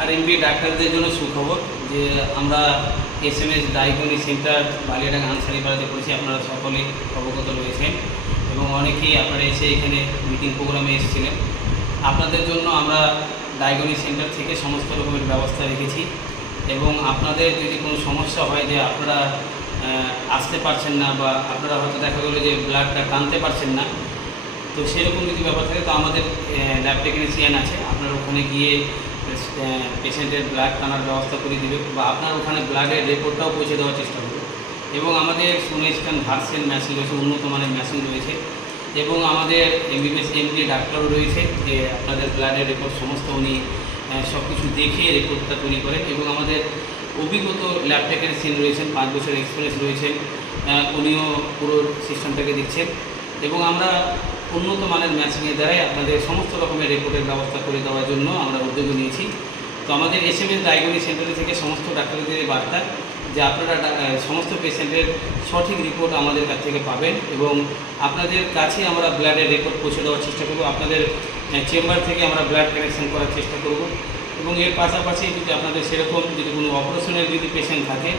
আর MB ডাক্তারদের জন্য সুখবর যে আমরা এসএমএস ডায়াগনস্টিক সেন্টার বালিয়াডাঙ্গা আনসারিপাড়াতে করেছি। আপনারা সকলেই অবগত রয়েছেন এবং অনেকেই আপনারা এসে এখানে মিটিং প্রোগ্রামে এসেছিলেন। আপনাদের জন্য আমরা ডায়াগনস্টিক সেন্টার থেকে সমস্ত রকমের ব্যবস্থা রেখেছি এবং আপনাদের যদি কোনো সমস্যা হয় যে আপনারা আসতে পারছেন না বা আপনারা হয়তো দেখা গেলো যে ব্লাডটা টানতে পারছেন না, তো সেরকম যদি ব্যাপার থাকে তো আমাদের ল্যাব টেকনিশিয়ান আছে, আপনার ওখানে গিয়ে পেশেন্টের ব্লাড টানার ব্যবস্থা করে দেবে বা আপনার ওখানে ব্লাডের রিপোর্টটাও পৌঁছে দেওয়ার চেষ্টা করবে। এবং আমাদের সোনোস্ক্যান ভার্সেন মেশিন রয়েছে, উন্নত মানের মেশিন রয়েছে এবং আমাদের এমবিবিএস এমডি ডাক্তারও রয়েছে যে আপনাদের ব্লাডের রিপোর্ট সমস্ত উনি সব কিছু দেখে রিপোর্টটা তৈরি করেন। এবং আমাদের অভিজ্ঞত ল্যাব টেকনিশিয়ান রয়েছেন, 5 বছর এক্সপিরিয়েন্স রয়েছেন, উনিও পুরো সিস্টেমটাকে দিচ্ছেন এবং আমরা উন্নত মানের মেশিনের দ্বারাই আপনাদের সমস্ত রকমের রিপোর্টের ব্যবস্থা করে দেওয়ার জন্য আমরা উদ্যোগ নিয়েছি। তো আমাদের এসএমএস ডায়াগনস্টিক সেন্টার থেকে সমস্ত ডাক্তারদের বার্তা যে আপনারা সমস্ত পেশেন্টের সঠিক রিপোর্ট আমাদের কাছ থেকে পাবেন এবং আপনাদের কাছে আমরা ব্লাডের রিপোর্ট পৌঁছে দেওয়ার চেষ্টা করব। আপনাদের চেম্বার থেকে আমরা ব্লাড কালেকশন করার চেষ্টা করব এবং এর পাশাপাশি যদি আপনাদের সেরকম যদি কোনো অপারেশনের যদি পেশেন্ট থাকে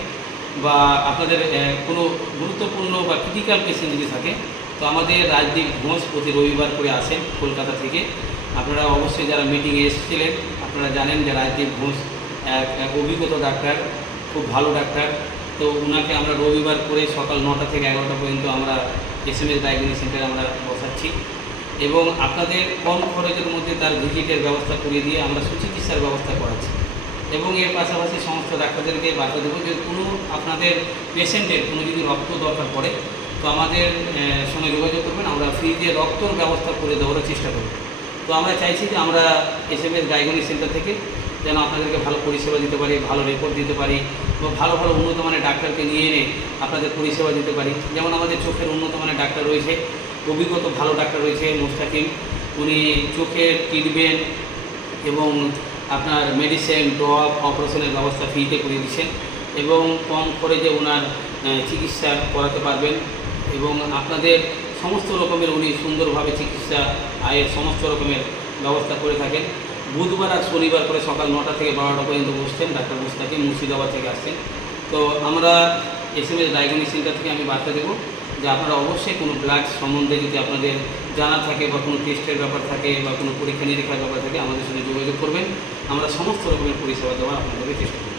বা আপনাদের কোনো গুরুত্বপূর্ণ বা ক্রিটিক্যাল পেশেন্ট যদি থাকে তো আমাদের রাজদীপ ঘোষ প্রতি রবিবার করে আসেন কলকাতা থেকে। আপনারা অবশ্যই যারা মিটিংয়ে এসেছিলেন আপনারা জানেন যে রাজদীপ ঘোষ এক অভিজ্ঞত ডাক্তার, খুব ভালো ডাক্তার। তো ওনাকে আমরা রবিবার করে সকাল 9টা থেকে 11টা পর্যন্ত আমরা এসএমএস ডায়াগনস্টিক সেন্টারে আমরা বসাচ্ছি এবং আপনাদের কম খরচের মধ্যে তার ভিজিটের ব্যবস্থা করে দিয়ে আমরা সুচিকিৎসার ব্যবস্থা করাচ্ছি। এবং এর পাশাপাশি সমস্ত ডাক্তারদেরকে বার্তা দেবো যে কোনো আপনাদের পেশেন্টের কোনো যদি রক্ত দরকার পড়ে তো আমাদের সঙ্গে যোগাযোগ করবেন, আমরা ফ্রিতে রক্তর ব্যবস্থা করে দেওয়ার চেষ্টা করব। তো আমরা চাইছি যে আমরা এসএমএস ডায়াগনস্টিক সেন্টার থেকে যেন আপনাদেরকে ভালো পরিষেবা দিতে পারি, ভালো রিপোর্ট দিতে পারি বা ভালো ভালো উন্নত মানের ডাক্তারকে নিয়ে এনে আপনাদের পরিষেবা দিতে পারি। যেমন আমাদের চোখের উন্নত মানের ডাক্তার রয়েছে, অভিজ্ঞত ভালো ডাক্তার রয়েছে মুস্তাকিম, উনি চোখের ট্রিটমেন্ট এবং আপনার মেডিসিন ড্রপ অপারেশনের ব্যবস্থা ফ্রিতে করে দিচ্ছেন এবং কম খরচে ওনার চিকিৎসা করাতে পারবেন এবং আপনাদের সমস্ত রকমের উনি সুন্দরভাবে চিকিৎসা আয়ের সমস্ত রকমের ব্যবস্থা করে থাকেন। বুধবার আর শনিবার করে সকাল 9টা থেকে 12টা পর্যন্ত বসছেন ডাক্তার মুস্তাকিম, মুর্শিদাবাদ থেকে আসছেন। তো আমরা এসএমএস ডায়াগনস্টিক সেন্টার থেকে আমি বার্তা দেবো যে আপনারা অবশ্যই কোনো ব্লাড সম্বন্ধে যদি আপনাদের জানা থাকে বা কোনো টেস্টের ব্যাপার থাকে বা কোনো পরীক্ষা নিরীক্ষার ব্যাপার থাকে আমাদের সঙ্গে যোগাযোগ করবেন, আমরা সমস্ত রকমের পরিষেবা দেওয়ার আপনাদেরকে চেষ্টা করব।